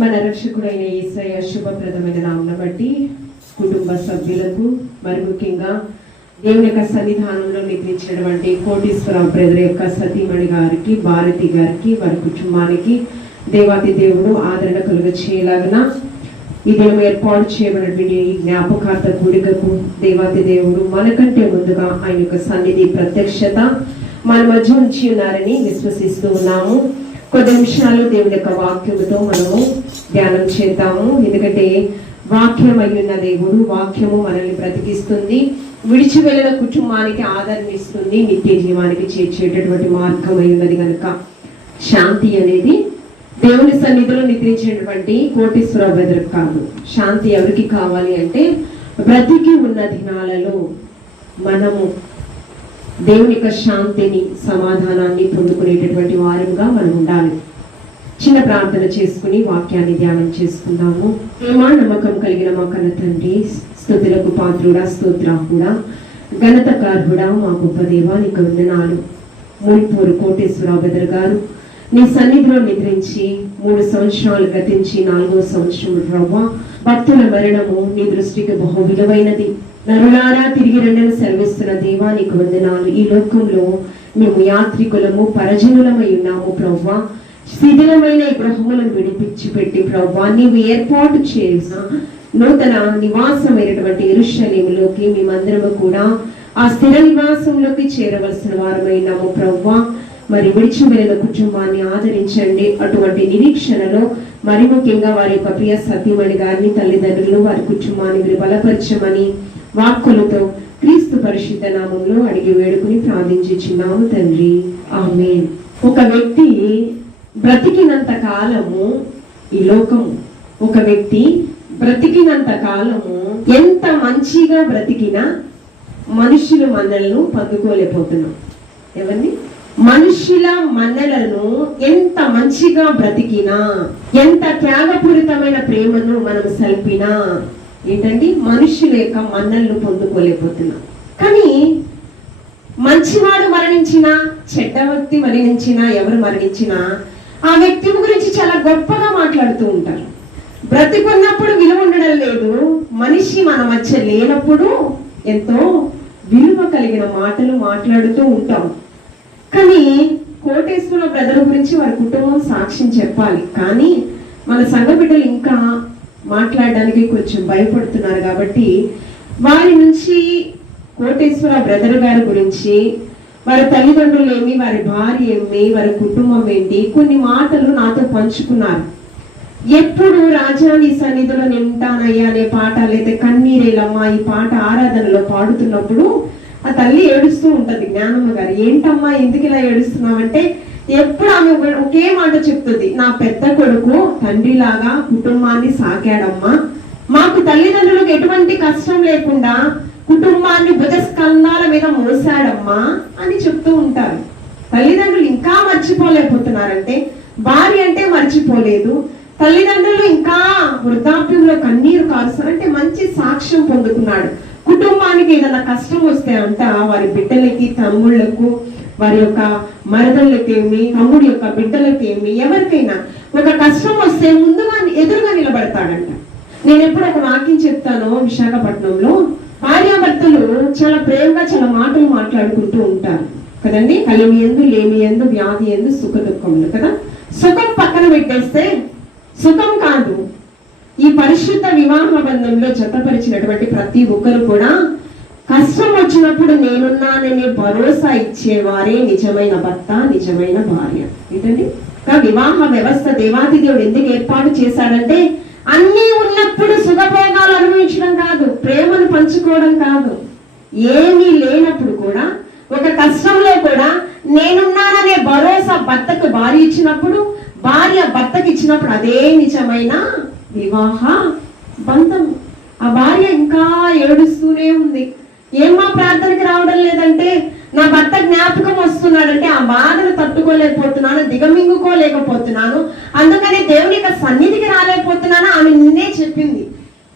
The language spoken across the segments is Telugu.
మన రక్షకుడైన యేసయ్య శుభప్రదమైన నామమును బట్టి కుటుంబ సభ్యులకు మరి ముఖ్యంగా దేవుని యొక్క సన్నిధానంలో నిద్రించినటువంటి కోటీశ్వరరావు బ్రదర్ యొక్క సతీమణి గారికి, భారతి గారికి, వారి కుటుంబానికి దేవాది దేవుడు ఆదరణ కలుగ చేయలాగిన ఈ దినం ఏర్పాటు చేయబడినటువంటి ఈ జ్ఞాపకార్థ కూడికకు దేవాది దేవుడు మనకంటే ముందుగా ఆయన యొక్క సన్నిధి ప్రత్యక్షత మన మధ్య ఉంచి ఉన్నారని విశ్వసిస్తూ ఉన్నాము. కొద్ది నిమిషాలు దేవుని యొక్క వాక్యముతో మనము ధ్యానం చేద్దాము. ఎందుకంటే వాక్యం అయ్యున్న దేవుడు, వాక్యము మనల్ని బ్రతికిస్తుంది, విడిచి వెళ్ళిన కుటుంబానికి ఆదరణ ఇస్తుంది, నిత్య జీవానికి చేర్చేటటువంటి మార్గం అయి ఉన్నది కనుక శాంతి అనేది దేవుని సన్నిధిలో నిద్రించినటువంటి కోటీశ్వరరావు బ్రదర్ కాదు. శాంతి ఎవరికి కావాలి అంటే బ్రతికి ఉన్న దినాలలో మనము దేవుని యొక్క శాంతిని, సమాధానాన్ని పొందుకునేటటువంటి వారంగా మనం ఉండాలి. చిన్న ప్రార్థన చేసుకుని వాక్యాన్ని ధ్యానం చేసుకుందాము. ప్రేమ నమ్మకం కలిగిన మా కన్న తండ్రి, స్తుతులకు పాత్రుడా, స్తోత్రాహుడా, ఘనతకారుడా, మా గొప్ప దేవా నీకు వందనాలు. మూడిపూరు కోటేశ్వరరావు బ్రదర్ గారు నీ సన్నిధిలో నిద్రించి 3 సంవత్సరాలు గతించి 4వ సంవత్సరం రవ్వ భక్తుల మరణము నీ దృష్టికి బహు విలువైనది. నరులారా తిరిగి రెండని సెలవిస్తున్న దేవా నీకు వందనాలు. ఈ లోకంలో మేము యాత్రికులము, పరజనులమై ఉన్నాము ప్రవ్వా. శిథిలమైన ఈ గృహములను విడిపించి పెట్టి ప్రవ్వా నీవు ఏర్పాటు చేసిన నూతన నివాసమైనటువంటి యెరూషలేములోకి మేమందరము కూడా ఆ స్థిర నివాసంలోకి చేరవలసిన వారమైనాము ప్రవ్వా. మరి విడిచి వెళ్ళిన కుటుంబాన్ని ఆదరించండి. అటువంటి నిరీక్షణలో మరి ముఖ్యంగా వారి యొక్క ప్రియ సతీమణి గారిని, తల్లిదండ్రులు, వారి కుటుంబాన్ని మీరు బలపరచమని వాక్కులతో క్రీస్తు పరిశుద్ధ నామంలో అడిగి వేడుకుని ప్రార్థించుచున్నాము తండ్రి, ఆమేన్. ఒక వ్యక్తి బ్రతికినంత కాలము ఈ లోకము, ఒక వ్యక్తి బ్రతికినంత కాలము ఎంత మంచిగా బ్రతికినా మనుషులు మన్నలను పొందుకోలేకపోతున్నాం. ఎవరిని? మనుషుల మన్నలను ఎంత మంచిగా బ్రతికినా, ఎంత త్యాగపూరితమైన ప్రేమను మనం సల్పినా ఏంటండి, మనుషుల యొక్క మన్నలను పొందుకోలేకపోతున్నాం. కానీ మంచివాడు మరణించినా, చెడ్డ వ్యక్తి మరణించినా, ఎవరు మరణించినా ఆ వ్యక్తి గురించి చాలా గొప్పగా మాట్లాడుతూ ఉంటారు. బ్రతికున్నప్పుడు విలువ ఉండడం లేదు, మనిషి మన మధ్య లేనప్పుడు ఎంతో విలువ కలిగిన మాటలు మాట్లాడుతూ ఉంటాం. కానీ కోటేశ్వర బ్రదర్ గురించి వారి కుటుంబం సాక్ష్యం చెప్పాలి, కానీ మన సంఘ బిడ్డలు ఇంకా మాట్లాడడానికి కొంచెం భయపడుతున్నారు. కాబట్టి వారి నుంచి కోటేశ్వర బ్రదర్ గారి గురించి, వారి తల్లిదండ్రులు ఏమి, వారి భార్య ఏమి, వారి కుటుంబం ఏంటి, కొన్ని మాటలు నాతో పంచుకున్నారు. ఎప్పుడు రాజాని సన్నిధిలో నింటానయ్యా అనే పాట, లేదా కన్నీరేలమ్మ ఈ పాట ఆరాధనలో పాడుతున్నప్పుడు ఆ తల్లి ఏడుస్తూ ఉంటది. జ్ఞానమ్మ గారు, ఏంటమ్మా ఎందుకు ఇలా ఏడుస్తున్నావంటే, ఎప్పుడు ఆమె ఒకే మాట చెప్తుంది, నా పెద్ద కొడుకు తండ్రిలాగా కుటుంబాన్ని సాకాడమ్మా, మాకు తల్లిదండ్రులకు ఎటువంటి కష్టం లేకుండా కుటుంబాన్ని భుజస్కంధాల మీద మోసాడమ్మా అని చెప్తూ ఉంటారు. తల్లిదండ్రులు ఇంకా మర్చిపోలేకపోతున్నారంటే, భార్య అంటే మర్చిపోలేదు, తల్లిదండ్రులు ఇంకా వృద్ధాప్యంలో కన్నీరు కారుస్తారంటే మంచి సాక్ష్యం పొందుకున్నాడు. కుటుంబానికి ఏదైనా కష్టం వస్తే అంట వారి బిడ్డలకి, తమ్ముళ్లకు, వారి యొక్క మరదళ్ళకేమి, తమ్ముడి యొక్క బిడ్డలకేమి, ఎవరికైనా ఒక కష్టం వస్తే ముందుగా ఎదురుగా నిలబడతాడంట. నేను ఎప్పుడు ఒక వాక్యం చెప్తాను, విశాఖపట్నంలో భార్యాభర్తలు చాలా ప్రేమగా చాలా మాటలు మాట్లాడుకుంటూ ఉంటారు కదండి. కలిమి ఎందు, లేమి ఎందు, వ్యాధి ఎందు, సుఖ దుఃఖములు కదా. సుఖం పక్కన పెట్టేస్తే, సుఖం కాదు, ఈ పరిశుద్ధ వివాహ బంధంలో జతపరిచినటువంటి ప్రతి ఒక్కరు కూడా కష్టం వచ్చినప్పుడు నేనున్నాననే భరోసా ఇచ్చేవారే నిజమైన భర్త, నిజమైన భార్య. ఏంటండి వివాహ వ్యవస్థ దేవాది దేవుడు ఎందుకు ఏర్పాటు చేశాడంటే, అన్నీ ఉన్నప్పుడు సుఖభోగాలు అనుభవించడం కాదు, ప్రేమను పంచుకోవడం కాదు. ఏమీ లేనప్పుడు కూడా, ఒక కష్టంలో కూడా నేనున్నాననే భరోసా భర్తకు భార్య ఇచ్చినప్పుడు, భార్య భర్తకి ఇచ్చినప్పుడు అదే నిజమైన వివాహ బంధం. ఆ భార్య ఇంకా ఏడుస్తూనే ఉంది. ఏమ్మా ప్రార్థనకి రావడం లేదంటే, నా భర్త జ్ఞాపకం వస్తున్నాడంటే ఆ బాధను తట్టుకోలేకపోతున్నాను, దిగమింగుకోలేకపోతున్నాను, అందుకని దేవుని యొక్క సన్నిధికి రాలేకపోతున్నాను ఆమె నిన్నే చెప్పింది.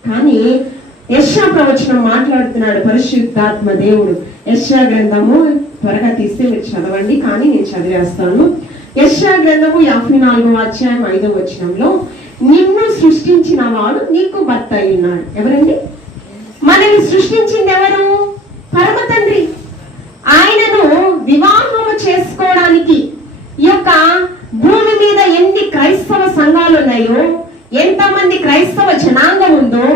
కానీ యెషయా ప్రవచనం మాట్లాడుతున్నాడు పరిశుద్ధాత్మ దేవుడు. యెషయా గ్రంథము త్వరగా తీస్తే మీరు చదవండి, కానీ నేను చదివేస్తాను. యెషయా గ్రంథము 54వ అధ్యాయం 5వ వచనంలో నిన్ను సృష్టించిన వాడు నీకు భర్త అయి ఉన్నాడు. ఎవరండి? మనల్ని సృష్టించింది ఎవరు? పరమ తండ్రి. ఆయనను వివాహము చేసుకోవడానికి ఈ యొక్క భూమి మీద ఎన్ని క్రైస్తవ సంఘాలు ఉన్నాయో, ఎంతమంది క్రైస్తవ జనాంగం ఉందో,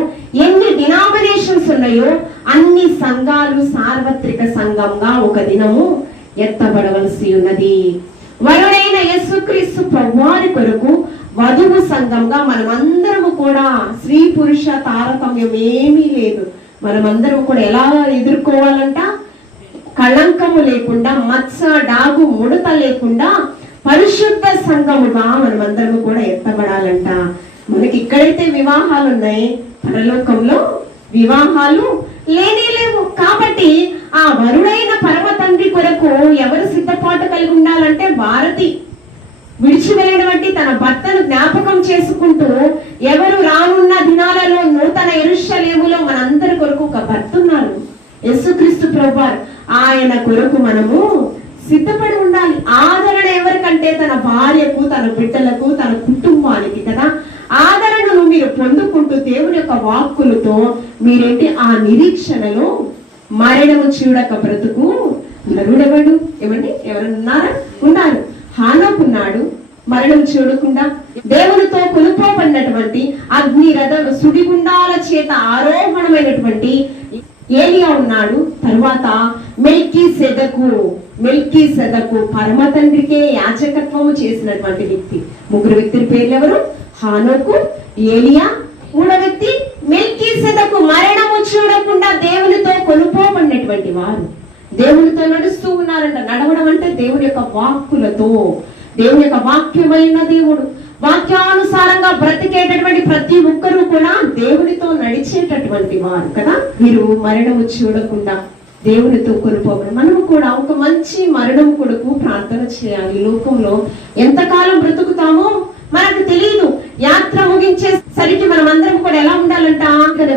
ఎన్ని డినామినేషన్స్ ఉన్నాయో అన్ని సంఘాలు సార్వత్రిక సంఘంగా ఒక దినము ఎత్తబడవలసి ఉన్నది. వరుడైన యేసుక్రీస్తు ప్రభువారి కొరకు వధువు సంఘంగా మనమందరము కూడా, స్త్రీ పురుష తారతమ్యం ఏమీ లేదు, మనమందరం కూడా ఎలా ఎదుర్కోవాలంట? కళంకము లేకుండా, మత్స డాగు ముడత లేకుండా పరిశుద్ధ సంఘముగా మనమందరము కూడా ఎత్తబడాలంట. మనకి ఇక్కడైతే వివాహాలు ఉన్నాయి, పరలోకంలో వివాహాలు లేవు. కాబట్టి ఆ వరుడైన పరమ తండ్రి కొరకు ఎవరు సిద్ధపాటు కలిగి ఉండాలంటే, భారతి విడిచి వెళ్ళినటువంటి తన భర్తను జ్ఞాపకం చేసుకుంటూ, ఎవరు రానున్న దినాలలో నూతన యెరూషలేములో మనందరి కొరకు ఒక భర్త ఉన్నారు, యేసుక్రీస్తు ప్రభువారు. ఆయన కొరకు మనము సిద్ధపడి ఉండాలి. ఆదరణ ఎవరికంటే తన భార్యకు, తన బిడ్డలకు, తన కుటుంబానికి కదా. ఆదరణను మీరు పొందుకుంటూ దేవుని యొక్క వాక్కులతో మీరేంటి ఆ నిరీక్షణలో మరణము చూడక బ్రతుకు నరుడెవడు? ఏమండి? ఎవరన్నారా? ఉన్నారు. హానోకున్నాడు, మరణం చూడకుండా దేవునితో కొనుక్కోబడినటువంటి అగ్ని రథ సుడిగుండాల చేత ఆరోహణమైనటువంటి ఏలియా ఉన్నాడు. తరువాత మెల్కీసెదకు పరమ తండ్రికే యాజకత్వము చేసినటువంటి వ్యక్తి. ముగ్గురు వ్యక్తుల పేర్లు ఎవరు? హానోకు, ఏలియా, మూడో వ్యక్తి మెల్కీసెదకు. మరణము చూడకుండా దేవునితో కొనుక్కోబడినటువంటి వారు దేవునితో నడుస్తూ ఉన్నారంట. నడవడం అంటే దేవుని యొక్క వాక్కులతో, దేవుని యొక్క వాక్యమైన దేవుడు వాక్యానుసారంగా బ్రతికేటటువంటి ప్రతి ఒక్కరూ కూడా దేవునితో నడిచేటటువంటి వారు కదా. మీరు మరణము చూడకుండా దేవునితో కొనుక్కోబడి మనము కూడా ఒక మంచి మరణం కొరకు ప్రార్థన చేయాలి. లోకంలో ఎంతకాలం బ్రతుకుతామో మనకు తెలియదు. యాత్ర ముగించేసరికి మనం అందరం కూడా ఎలా ఉండాలంట?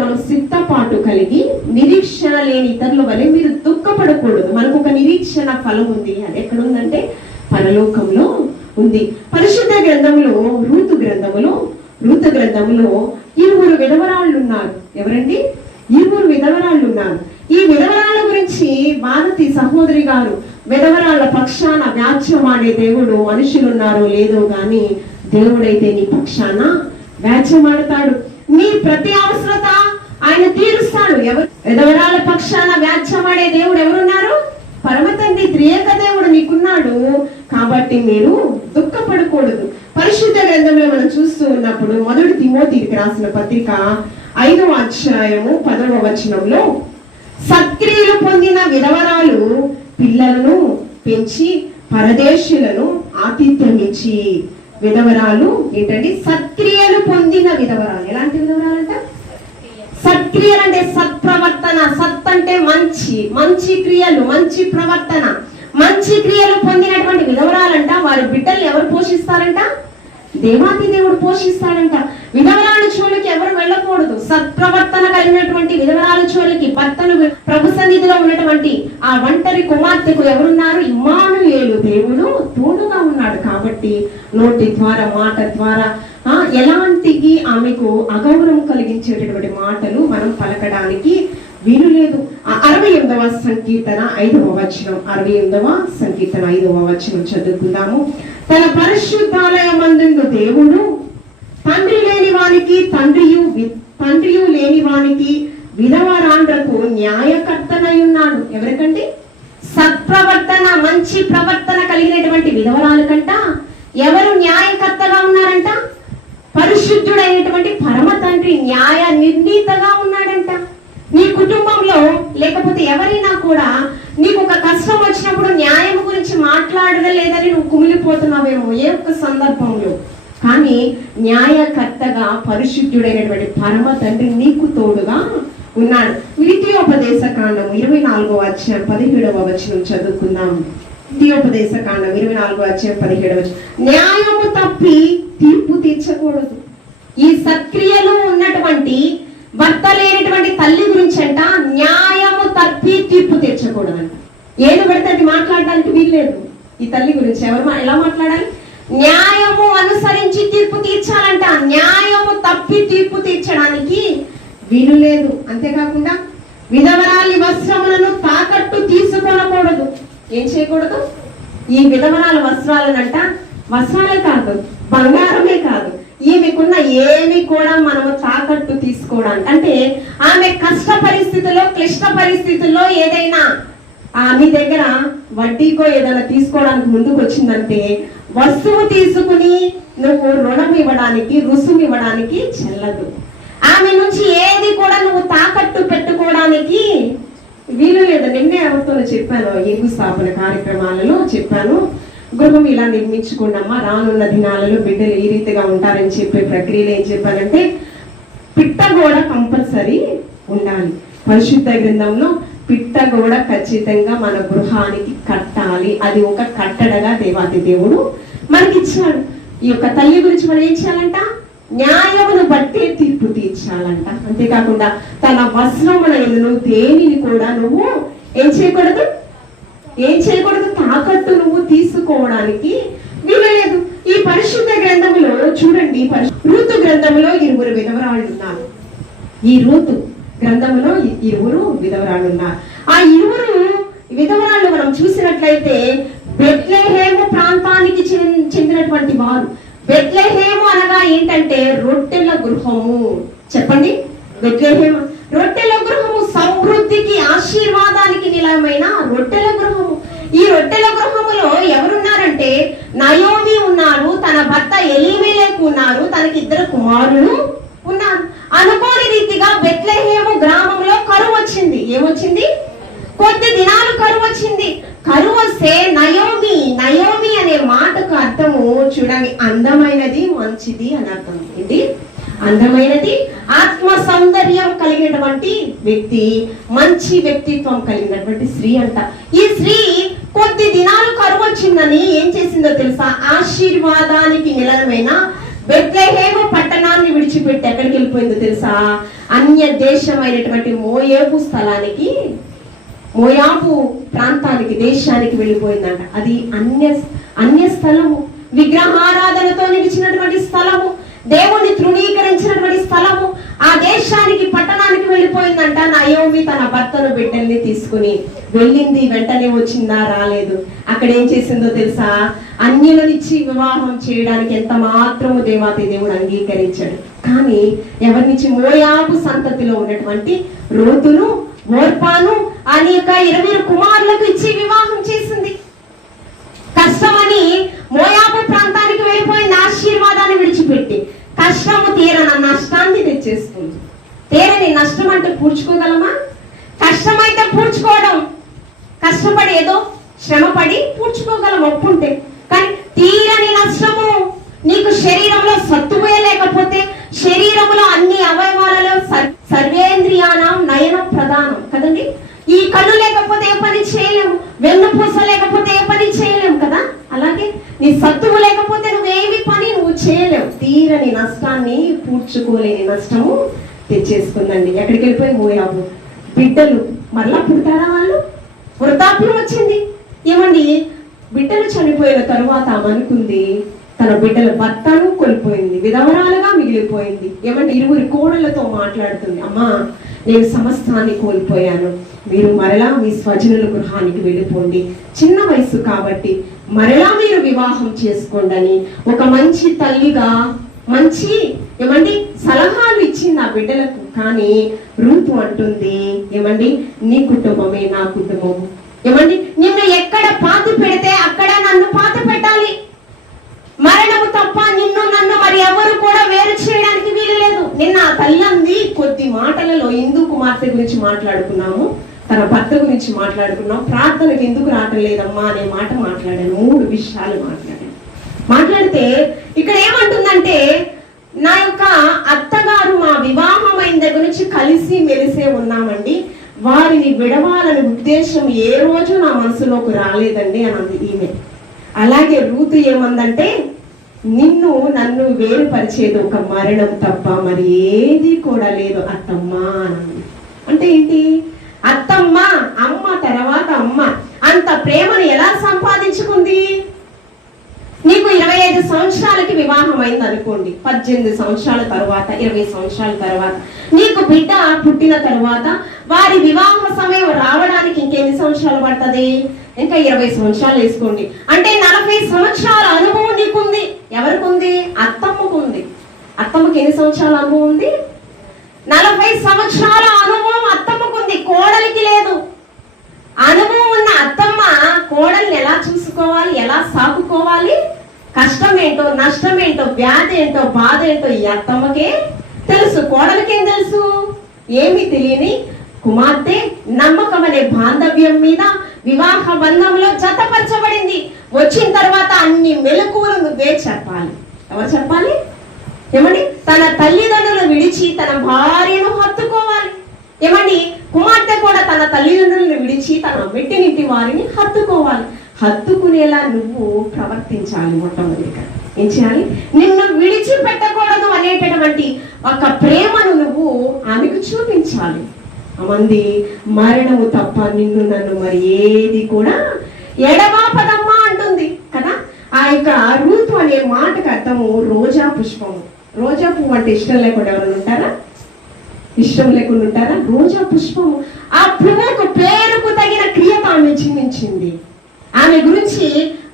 మనం సిద్ధపాటు కలిగి, నిరీక్షణ లేని ఇతరుల వలె మీరు దుఃఖపడకూడదు. మనకు ఒక నిరీక్షణ ఫలం ఉంది. అది ఎక్కడ ఉందంటే పరలోకంలో ఉంది. పరిశుద్ధ గ్రంథములో రూతు గ్రంథములో 2 విధవరాళ్ళు ఉన్నారు. ఎవరండి? 2 విధవరాళ్ళు ఉన్నారు. ఈ విధవరాళ్ళ గురించి భారతి సహోదరి గారు, విధవరాళ్ళ పక్షాన వ్యాజ్యమాడే దేవుడు మనుషులు ఉన్నారో లేదో గాని దేవుడైతే నీ పక్షాన వ్యాజ్యమాడతాడు. నీ ప్రతి అవసరత ఆయన తీరుస్తాడు. ఎవరు? విధవరాళ్ళ పక్షాన వ్యాజ్యమాడే దేవుడు ఎవరున్నారు? పరమ తండ్రి త్రియేక దేవుడు నీకున్నాడు. కాబట్టి మీరు దుఃఖపడకూడదు. పరిశుద్ధ గ్రంథంలో మనం చూస్తూ ఉన్నప్పుడు 1 తిమోతికి రాసిన పత్రిక 5వ అధ్యాయము 10వ వచనంలో, సత్క్రియలు పొందిన విధవరాలు పిల్లలను పెంచి పరదేశులను ఆతిథ్యం ఇచ్చి. విధవరాలు ఏంటండి? సత్క్రియలు పొందిన విధవరాలు. ఎలాంటి విధవరాలంట? సత్క్రియలు అంటే సత్ప్రవర్తన. సత్ అంటే మంచి క్రియలు, మంచి ప్రవర్తన, మంచి క్రియలు పొందినటువంటి విధవరాలంట. వారి బిడ్డలు ఎవరు పోషిస్తారంట? దేవాతి దేవుడు పోషిస్తాడంట. విధవరాల చోలికి ఎవరు వెళ్ళకూడదు. సత్ప్రవర్తన కలిగినటువంటి విధవరాల చోలికి, భర్తను ప్రభు సన్నిధిలో ఉన్నటువంటి ఆ ఒంటరి కుమార్తెకు ఎవరున్నారు? ఇమ్మానుయేలు, దేవుడు తోడుగా ఉన్నాడు. కాబట్టి నోటి ద్వారా, మాట ద్వారా ఎలాంటి ఆమెకు అగౌరవం కలిగించేటటువంటి మాటలు మనం పలకడానికి వీలు లేదు. 68వ సంకీర్తన 5వ వచనం, 68వ సంకీర్తన 5వ వచనం చదువుకుందాము. తన పరిశుద్ధాలయమందు దేవుడు తండ్రి లేని వానికి తండ్రియు లేని వానికి విధవరాండ్రకు న్యాయకర్తనై ఉన్నాడు. ఎవరికంటే? సత్ప్రవర్తన, మంచి ప్రవర్తన కలిగినటువంటి విధవరాల కంట ఎవరు న్యాయకర్తగా ఉన్నారంట? పరిశుద్ధుడైనటువంటి పరమ తండ్రి న్యాయ నిర్ణీతగా ఉన్నాడంట. నీ కుటుంబంలో లేకపోతే ఎవరైనా కూడా నీకు ఒక కష్టం వచ్చినప్పుడు న్యాయం గురించి మాట్లాడలేదని నువ్వు కుమిలిపోతున్నావేమో ఏ ఒక్క సందర్భంలో, కానీ న్యాయకర్తగా పరిశుద్ధుడైనటువంటి పరమ తండ్రి నీకు తోడుగా ఉన్నాడు. ద్వితీయోపదేశ కాండం 24వ అధ్యాయం 17వ వచనం చదువుకుందాం. ద్వితీయోపదేశ కాండం 24వ అధ్యాయం 17వ వచనం. న్యాయము తప్పి తీర్పు తీర్చకూడదు. ఈ సత్క్రియలు ఉన్నటువంటి భర్త లేనటువంటి తల్లి గురించి అంట న్యాయము తప్పి తీర్పు తీర్చకూడదంట. ఏది పెడితే అది మాట్లాడడానికి వీల్లేదు. ఈ తల్లి గురించి ఎలా మాట్లాడాలి? న్యాయము అనుసరించి తీర్పు తీర్చాలంట. న్యాయ వీలు లేదు. అంతేకాకుండా విధవరాలి వస్త్రములను తాకట్టు తీసుకొనకూడదు. ఏం చేయకూడదు? ఈ విధవరాల వస్త్రాలనంట, వస్త్రాలే కాదు, బంగారమే కాదు, ఈమెకున్న ఏమి కూడా మనము తాకట్టు తీసుకోవడానికి, అంటే ఆమె కష్ట పరిస్థితుల్లో, క్లిష్ట పరిస్థితుల్లో ఏదైనా మీ దగ్గర వడ్డీకో ఏదైనా తీసుకోవడానికి ముందుకు వచ్చిందంటే వస్తువు తీసుకుని నువ్వు రుణం ఇవ్వడానికి, రుసుము ఇవ్వడానికి చెల్లదు. ఆమె నుంచి ఏది కూడా నువ్వు తాకట్టు పెట్టుకోవడానికి వీలు లేదు. నిన్నే ఎవరితో చెప్పాను, ఇల్లు స్థాపన కార్యక్రమాలలో చెప్పాను, గృహం ఇలా నిర్మించుకున్నామా, రానున్న దినాలలో బిడ్డలు ఈ రీతిగా ఉంటారని చెప్పే ప్రక్రియలో ఏం చెప్పానంటే పిట్టగోడ కంపల్సరీ ఉండాలి. పరిశుద్ధ గ్రంథంలో పిట్టగోడ ఖచ్చితంగా మన గృహానికి కట్టాలి. అది ఒక కట్టడగా దేవాతి దేవుడు మనకిచ్చాడు. ఈ యొక్క తల్లి గురించి మనం ఏం చేయాలంట? న్యాయమును బట్టే తీర్పు తీర్చాలంట. అంతేకాకుండా తన వస్త్రములను దేనిని కూడా నువ్వు ఏం చేయకూడదు, తాకట్టు నువ్వు తీసుకోవడానికి వీలలేదు. ఈ పరిశుద్ధ గ్రంథంలో చూడండి, రూతు గ్రంథంలో 2 విధవరాళ్ళు ఉన్నారు. ఈ రూతు గ్రంథంలో 2 విధవరాళ్ళు ఉన్నారు. ఆ 2 విధవరాళ్ళు మనం చూసినట్లయితే బెత్లెహేము ప్రాంతానికి చెందినటువంటి వారు. బెత్లెహేము అనగా ఏంటంటే రొట్టెల గృహము. చెప్పండి, బెత్లెహేము రొట్టెల గృహము, సమృద్ధికి ఆశీర్వాదానికి నిలయమైన రొట్టెల గృహము. ఈ రొట్టెల గృహములో ఎవరున్నారంటే నయోమి ఉన్నారు, తన భర్త ఎలీమెలెకు ఉన్నారు, తనకి 2 కుమారులు ఉన్నారు. అనుకోని రీతిగా బెత్లెహేము గ్రామంలో కరువు వచ్చింది. ఏమొచ్చింది? కొద్ది దినాలు కరువు వచ్చింది. కరువు వస్తే నయోమి అనే మాటకు అర్థము చూడండి, అందమైనది, మంచిది అని అర్థం. ఏంటి? అందమైనది, ఆత్మ సౌందర్యం కలిగినటువంటి వ్యక్తి, మంచి వ్యక్తిత్వం కలిగినటువంటి స్త్రీ అంట. ఈ స్త్రీ కొద్ది దినాలు కరువు వచ్చిందని ఏం చేసిందో తెలుసా? ఆశీర్వాదానికి నిలయమైన బెత్లెహేము పట్టణాన్ని విడిచిపెట్టి ఎక్కడికి వెళ్ళిపోయిందో తెలుసా? అన్య దేశమైనటువంటి మోయాబు ప్రాంతానికి, దేశానికి వెళ్ళిపోయిందంట. అది అన్య స్థలము, విగ్రహారాధనతో నిలిచినటువంటి స్థలము, దేవుణ్ణి తృణీకరించినటువంటి స్థలము. ఆ దేశానికి, పట్టణానికి వెళ్ళిపోయిందంట. నయోమి తన భర్తను, బిడ్డల్ని తీసుకుని వెళ్ళింది. వెంటనే వచ్చిందా? రాలేదు. అక్కడ ఏం చేసిందో తెలుసా? అన్యులనిచ్చి వివాహం చేయడానికి ఎంత మాత్రము దేవాతి దేవుడు అంగీకరించాడు. కానీ ఎవరినిచ్చి? మోయాబు సంతతిలో ఉన్నటువంటి రూతును, ఓర్పాను అనేక 20 కుమారులకు ఇచ్చి వివాహం చేసింది. కష్టమని మోయాబు ప్రాంతానికి వెళ్ళిపోయింది, ఆశీర్వాదాన్ని విడిచిపెట్టి. కష్టము తీరన నష్టాన్ని తెచ్చేస్తుంది. తీరని నష్టం అంటే పూడ్చుకోగలమా? కష్టమైతే పూడ్చుకోవడం, కష్టపడి ఏదో శ్రమపడి పూడ్చుకోగలం ఒప్పుంటే. కానీ తీరని నష్టము, నీకు శరీరంలో సత్తువే లేకపోతే, శరీరంలో అన్ని అవయవాలలో సర్వేంద్రియానం నయనం ప్రధానం కదండి. ఈ కళ్ళు లేకపోతే ఏ పని చేయలేము, వెన్నుపూస లేకపోతే ఏ పని చేయలేము కదా. అలాగే నీ సత్తువు లేకపోతే నువ్వేమి పని నువ్వు చేయలేవు. తీరని నష్టాన్ని పూడ్చుకోలేని నష్టము తెచ్చేసుకుందండి. ఎక్కడికి వెళ్ళిపోయి? మోయాబు. బిడ్డలు మరలా పుడతారా? వాళ్ళు వృద్ధాప్యం వచ్చింది. ఏమండి, బిడ్డలు చనిపోయిన తరువాత అనుకుంది తన బిడ్డల భర్తను కోల్పోయింది, విధవరాలుగా మిగిలిపోయింది. ఏమంటే 20 కోడళ్లతో మాట్లాడుతుంది, అమ్మా నేను సమస్తాన్ని కోల్పోయాను, మీరు మరలా మీ స్వజనుల గృహానికి వెళ్ళిపోండి, చిన్న వయసు కాబట్టి మరలా మీరు వివాహం చేసుకోండి అని ఒక మంచి తల్లిగా మంచి సలహాలు ఇచ్చింది ఆ బిడ్డలకు. కానీ రూతు అంటుంది, నీ కుటుంబమే నా కుటుంబము. నిన్ను ఎక్కడ పాతి పెడితే అక్కడ నన్ను పాతి పెట్టాలి. మరణము తప్ప నిన్ను నన్ను మరి ఎవరు కూడా వేరు చేయడానికి వీలు లేదు. నిన్న ఆ తల్లి అంది, కొద్ది మాటలలో హిందూ కుమార్తె గురించి మాట్లాడుకున్నాము, తన భర్త గురించి మాట్లాడుకున్నాం, ప్రార్థనకు ఎందుకు రావటం లేదమ్మా అనే మాట మాట్లాడాను. 3 విషయాలు మాట్లాడితే ఇక్కడ ఏమంటుందంటే, నా యొక్క అత్తగారు మా వివాహమైన దగ్గర నుంచి కలిసి మెలిసే ఉన్నామండి, వారిని విడవాలని ఉద్దేశం ఏ రోజు నా మనసులోకి రాలేదండి అని అంది ఈమె. అలాగే రూతు ఏమందంటే, నిన్ను నన్ను వేరుపరిచేది ఒక మరణం తప్ప మరి ఏది కూడా లేదు అత్తమ్మా అని. అంటే ఏంటి? అత్తమ్మ, అమ్మ తర్వాత అమ్మ, అంత ప్రేమను ఎలా సంపాదించుకుంది? నీకు 25 సంవత్సరాలకి వివాహం అయింది అనుకోండి, 18 సంవత్సరాల తర్వాత 20 సంవత్సరాల తర్వాత నీకు బిడ్డ పుట్టిన తర్వాత వారి వివాహ సమయం రావడానికి ఇంకెన్ని సంవత్సరాలు పడుతుంది? ఇంకా 20 సంవత్సరాలు వేసుకోండి. అంటే 40 సంవత్సరాల అనుభవం నీకుంది. ఎవరికి ఉంది? అత్తమ్మకు ఉంది. అత్తమ్మకి ఎన్ని సంవత్సరాల అనుభవం ఉంది? 40 సంవత్సరాల అనుభవం అత్తమ్మకు ఉంది, కోడలికి లేదు. అనుభవం ఉన్న అత్తమ్మ కోడల్ని ఎలా చూసుకోవాలి, ఎలా సాకుకోవాలి, కష్టమేంటో నష్టమేంటో వ్యాధి ఏంటో బాధ ఏంటో ఈ అత్తమ్మకే తెలుసు. కోడలికేం తెలుసు? ఏమి తెలియని కుమార్తె నమ్మకం అనే బాంధవ్యం మీద వివాహ బంధంలో జతపరచబడింది. వచ్చిన తర్వాత అన్ని మెలకువలు నువ్వే చెప్పాలి. ఎవరు చెప్పాలి? ఏమండి? తన తల్లిదండ్రులను విడిచి తన భార్యను హత్తుకోవాలి. ఏమండి? కుమార్తె కూడా తన తల్లిదండ్రులను విడిచి తన మెట్టినింటి వారిని హత్తుకోవాలి. హత్తుకునేలా నువ్వు ప్రవర్తించాలి. మొట్టమొదటిగా ఏం చేయాలి? నిన్ను విడిచిపెట్టకూడదు అనేటటువంటి ఒక ప్రేమను నువ్వు ఆమెకు చూపించాలి. మంది మరణము తప్ప నిన్ను నన్ను మరి ఏది కూడా ఎడమాపదమ్మా అంటుంది కదా. ఆ యొక్క రూతు అనే మాటకు అర్థము రోజా పుష్పము. రోజా పువ్వు అంటే ఇష్టం లేకుండా ఎవరైనా ఉంటారా? ఇష్టం లేకుండా ఉంటారా? రోజా పుష్పము. ఆ పువ్వుకు పేరుకు తగిన క్రియత ఆమె జీవించింది. ఆమె గురించి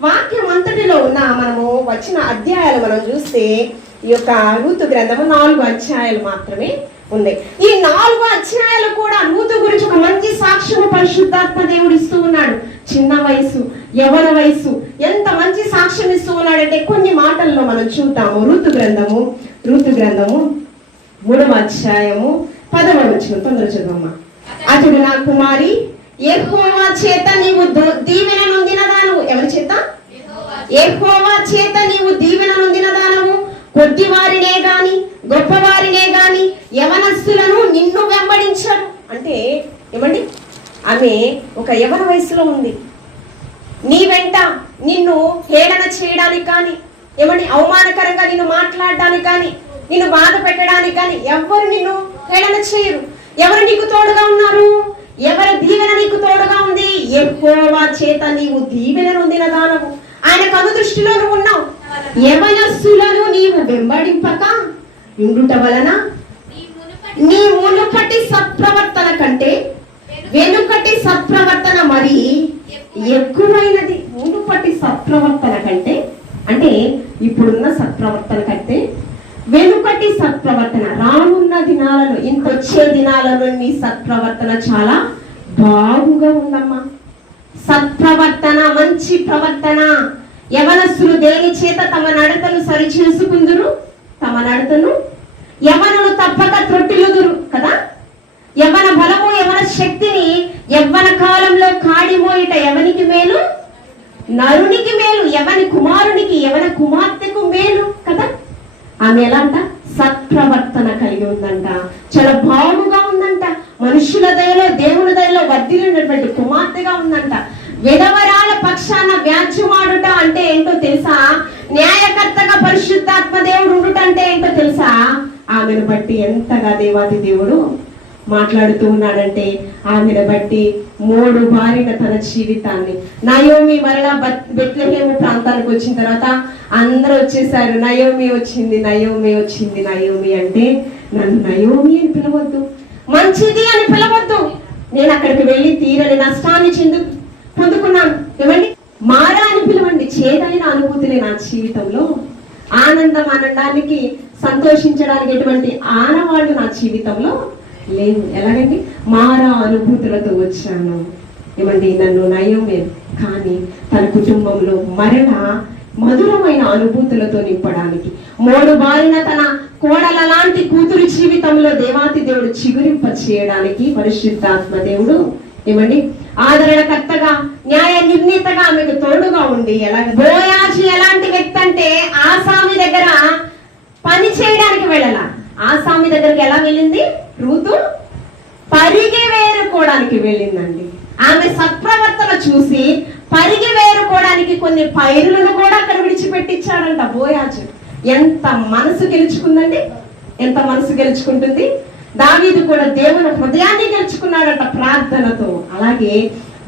వాక్యం అంతటిలో ఉన్న మనము వచ్చిన అధ్యాయాలు మనం చూస్తే ఈ యొక్క రూతు గ్రంథము 4 అధ్యాయాలు మాత్రమే ఉన్నాయి. ఈ 4 అధ్యాయాలు కూడా రూతు గురించి ఒక మంచి సాక్ష్యము పరిశుద్ధాత్మ దేవుడు ఇస్తూ ఉన్నాడు. చిన్న వయసు, యవన వయసు, ఎంత మంచి సాక్ష్యం ఇస్తూ ఉన్నాడంటే కొన్ని మాటల్లో మనం చూద్దాము. రూతు గ్రంథము 3వ అధ్యాయము 10వ వచనం. తొందర చదవమ్మా. అతడు నా కుమారి యెహోవా చేత నీవు దీవెన నొందినదానవు. ఎవరి చేత? యెహోవా చేత నీవు దీవెన నొందినదానవు. కొద్దివారినే గాని గొప్పవారినే గాని యవనస్తులను నిన్ను వెంబడించరు. అంటే ఏమండి? ఆమె ఒక యవన వయసులో ఉంది. నీ వెంట నిన్ను హేళన చేయడానికి కానీ, ఏమండి అవమానకరంగా నిన్ను మాట్లాడడానికి కానీ, నిన్ను బాధ పెట్టడానికి కానీ ఎవరు నిన్ను హేళన చేయరు. ఎవరు నీకు తోడుగా ఉన్నారు? ఎవరి దీవెన నీకు తోడుగా ఉంది? యెహోవా చేత నీవు దీవెన నొందిన దానవు. ఆయన కను దృష్టిలో నువ్వు ఉన్నావు. యవనస్తులను నీవు వెంబడింపక ఉండుట వలన నీ మునుపటి సత్ప్రవర్తన కంటే వెనుకటి సత్ప్రవర్తన మరి ఎక్కువైనది. మునుపటి సత్ప్రవర్తన కంటే అంటే ఇప్పుడున్న సత్ప్రవర్తన కంటే వెనుకటి సత్ప్రవర్తన, రానున్న దినాలలో ఇంకొచ్చే దినాలలో నీ సత్ప్రవర్తన చాలా బాగుగా ఉందమ్మా. సత్ప్రవర్తన, మంచి ప్రవర్తన. యవనస్తులు దేని చేత తమ నడతలు సరి చేసుకుందురు? తమ నడతను యవనులు తప్పక త్రొట్టిల్లుదురు కదా. యవన బలము, యవన శక్తిని యవ్వన కాలంలో కాడిమోయిట ఎవనికి మేలు? నరునికి మేలు. యవని కుమారునికి, యవన కుమార్తెకు మేలు కదా. ఆమె ఎలా అంట? సత్ప్రవర్తన కలిగి ఉందంట, చాలా బాగుగా ఉందంట, మనుషుల దయలో దేవుని దయలో వర్ధిల్లినటువంటి కుమార్తెగా ఉందంట. విధవరాల పక్షాన వ్యాజ్యమాడుట అంటే ఏంటో తెలుసా? న్యాయకర్తగా పరిశుద్ధాత్మ దేవుడు ఉండుట అంటే ఏంటో తెలుసా? ఆమెను బట్టి ఎంతగా దేవాది దేవుడు మాట్లాడుతూ ఉన్నాడంటే, ఆమెను బట్టి 3 బారిన తన జీవితాన్ని. నయోమి మరలా బెత్లెహేము ప్రాంతానికి వచ్చిన తర్వాత అందరూ వచ్చేసారు. నయోమి వచ్చింది, నయోమి వచ్చింది. నయోమి అంటే నన్ను నయోమి అని పిలవద్దు, మంచిది అని పిలవద్దు. నేను అక్కడికి వెళ్ళి తీరని నష్టాన్ని పొందుకున్నాను. ఏమండి? మారా అని పిలవండి. చేదైన అనుభూతిని నా జీవితంలో ఆనందం అనడానికి, సంతోషించడానికి ఎటువంటి ఆనవాళ్ళు నా జీవితంలో లేదు. ఎలాగండి? మారా అనుభూతులతో వచ్చాను. ఏమండి? నన్ను నయోమి కానీ తన కుటుంబంలో మరణ మధురమైన అనుభూతులతో నింపడానికి, 3 బారిన తన కోడల లాంటి కూతురు జీవితంలో దేవాతి దేవుడు చిగురింప చేయడానికి పరిశుద్ధాత్మ దేవుడు ఏమండి ఆదరణకర్తగా, న్యాయ నిర్ణీతగా ఆమెకు తోడుగా ఉండి, బోయాజు ఎలాంటి వ్యక్తి అంటే ఆసామి దగ్గర పని చేయడానికి వెళ్ళాల. ఆసామి దగ్గరికి ఎలా వెళ్ళింది రూతు? పరిగి వేరుకోవడానికి వెళ్ళిందండి. ఆమె సత్ప్రవర్తన చూసి పరిగి వేరుకోవడానికి కొన్ని పైరులను కూడా అక్కడ విడిచిపెట్టించాడంట బోయాజు. ఎంత మనసు గెలుచుకుందండి, ఎంత మనసు గెలుచుకుంటుంది. దావీదు కూడా దేవుని హృదయాన్ని గెలుచుకున్నాడంట ప్రార్థనతో. అలాగే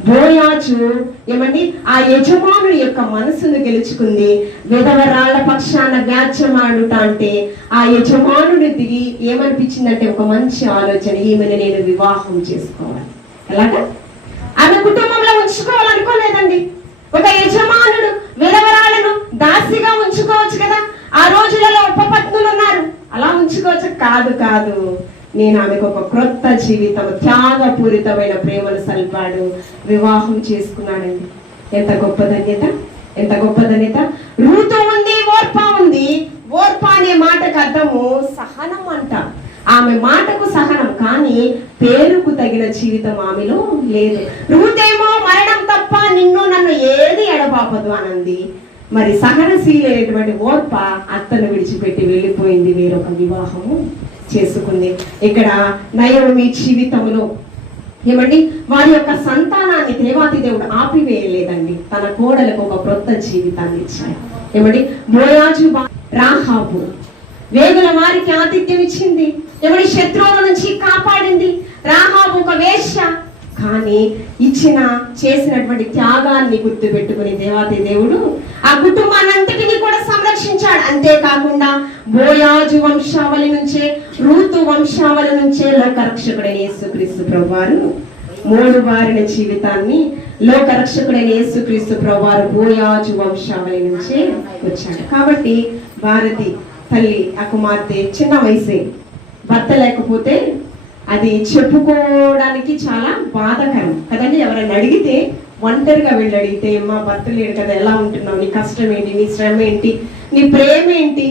బోయాజు ఏమండి ఆ యజమానుని యొక్క మనసును గెలుచుకుంది. విధవరాళ్ల పక్షాన వ్యాజ్యమాడుట అంటే ఆ యజమానుని దిగి ఏమనిపించిందంటే ఒక మంచి ఆలోచన, ఈమెను నేను వివాహం చేసుకోవాలి. ఎలాగా? ఆమె కుటుంబంలో ఉంచుకోవాలనుకోలేదండి. ఒక యజమానుడు విధవరాలను దాసిగా ఉంచుకోవచ్చు కదా, ఆ రోజులలో ఉపపత్నులు ఉన్నారు, అలా ఉంచుకోవచ్చు. కాదు, నేను ఆమెకు ఒక క్రొత్త జీవితం, త్యాగపూరితమైన ప్రేమను సల్పాడు, వివాహం చేసుకున్నాడండి. ఎంత గొప్ప ధన్యత, ఎంత గొప్ప ధన్యత. రూతు ఉంది, ఓర్పా ఉంది. ఓర్పా అనే మాటకు అర్థము సహనం అంట. ఆమె మాటకు సహనం, కానీ పేరుకు తగిన జీవితం ఆమెలో లేదు. రూతేమో మరణం తప్ప నిన్ను నన్ను ఏది ఎడబాపదు అనంది. మరి సహనశీలైనటువంటి ఓర్ప అత్తను విడిచిపెట్టి వెళ్ళిపోయింది, వేరొక వివాహము చేసుకుంది. ఇక్కడ నయోమి జీవితంలో ఏమండి వారి యొక్క సంతానాన్ని దేవాతి దేవుడు ఆపివేయలేదండి. తన కోడలకు ఒక క్రొత్త జీవితాన్ని ఇచ్చాడు. ఏమండి బోయాజు రాహాబు వేగుల వారికి ఆతిథ్యం ఇచ్చింది. ఏమండి శత్రువుల నుంచి కాపాడింది. రాహాబు ఒక వేశ్య, కానీ చేసినటువంటి త్యాగాన్ని గుర్తు పెట్టుకుని దేవాతి దేవుడు ఆ కుటుంబాన్నంతటిని కూడా సంరక్షించాడు. అంతేకాకుండా బోయాజు వంశావళి నుంచే, రూతు వంశావళి నుంచే లోకరక్షకుడైన యేసుక్రీస్తు ప్రభువారు 3 వారిన జీవితాన్ని లోకరక్షకుడైన యేసుక్రీస్తు ప్రభువారు బోయాజు వంశావళి నుంచే వచ్చాడు. కాబట్టి భారతి తల్లి ఆ కుమార్తె చిన్న వయసే, భర్త లేకపోతే అది చెప్పుకోవడానికి చాలా బాధాకరం కదండి. ఎవరైనా అడిగితే ఒంటరిగా వెళ్ళి అడిగితే, మా భర్త లేడు కదా, ఎలా ఉంటున్నావు, నీ కష్టం ఏంటి, నీ శ్రమ ఏంటి, నీ ప్రేమ ఏంటి.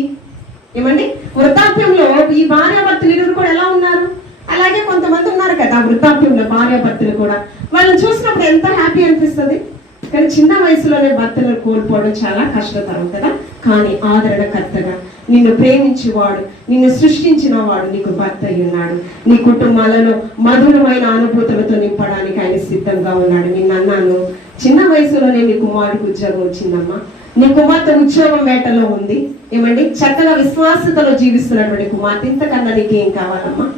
ఏమండి వృద్ధాప్యంలో ఈ భార్యాభర్తలు ఇరువురు కూడా ఎలా ఉన్నారు? అలాగే కొంతమంది ఉన్నారు కదా వృద్ధాప్యంలో భార్యాభర్తలు కూడా, వాళ్ళని చూసినప్పుడు ఎంత హ్యాపీ అనిపిస్తుంది. కానీ చిన్న వయసులోనే భర్తలను కోల్పోవడం చాలా కష్టతరం కదా. కానీ ఆదరణకర్తగా నిన్ను ప్రేమించేవాడు, నిన్ను సృష్టించిన వాడు నీకు భర్త అయి ఉన్నాడు. నీ కుటుంబాలలో మధురమైన అనుభూతులతో నింపడానికి ఆయన సిద్ధంగా ఉన్నాడు. నేను అన్నాను, చిన్న వయసులోనే నీ కుమారుడికి ఉద్యోగం వచ్చిందమ్మా, నీ కుమార్తె ఉద్యోగం వేటలో ఉంది. ఏమండి చక్కగా విశ్వాసతలో జీవిస్తున్నటువంటి కుమార్తె, ఇంతకన్నా నీకేం కావాలమ్మా?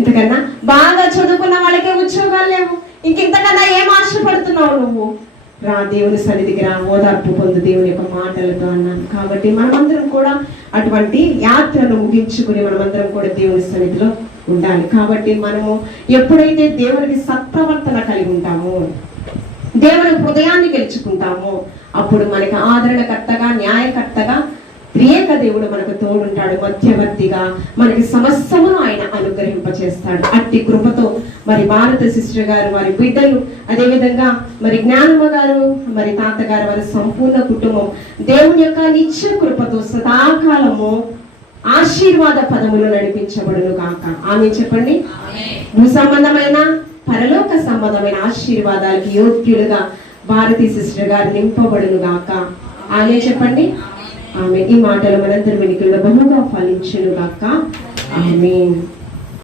ఇంతకన్నా బాగా చదువుకున్న వాళ్ళకే ఉద్యోగాలు లేవు, ఇంకెంతకన్నా ఏం ఆశపడుతున్నావు నువ్వు? రా దేవుని సన్నిధికి రా, ఓదార్పు పొందు దేవుని యొక్క మాటలతో అన్నాను. కాబట్టి మనమందరం కూడా అటువంటి యాత్రను ముగించుకుని మనమందరం కూడా దేవుని సన్నిధిలో ఉండాలి. కాబట్టి మనము ఎప్పుడైతే దేవునికి సత్ప్రవర్తన కలిగి ఉంటామో, దేవుని హృదయాన్ని గెలుచుకుంటామో, అప్పుడు మనకి ఆదరణకర్తగా, న్యాయకర్తగా త్రియేక దేవుడు మనకు తోడుంటాడు. మధ్యవర్తిగా మనకి సమస్తమును ఆయన అనుగ్రహింపచేస్తాడు. అట్టి కృపతో మరి భారత సిస్టర్ గారు, వారి బిడ్డలు, అదేవిధంగా మరి జ్ఞానమ్మ గారు, మరి తాతగారు, వారి సంపూర్ణ కుటుంబం దేవుని యొక్క నిత్య కృపతో సదాకాలము ఆశీర్వాద పదములు నడిపించబడును గాక. ఆమె చెప్పండి. భూ సంబంధమైన పరలోక సంబంధమైన ఆశీర్వాదాలకు యోగ్యులుగా భారతీ సిస్టర్ గారు నింపబడును గాక. ఆమె చెప్పండి. ఆమె ఈ మాటలు మనందరి వెనుకల్లో బహుగా ఫలించును గాక. ఆమేన్.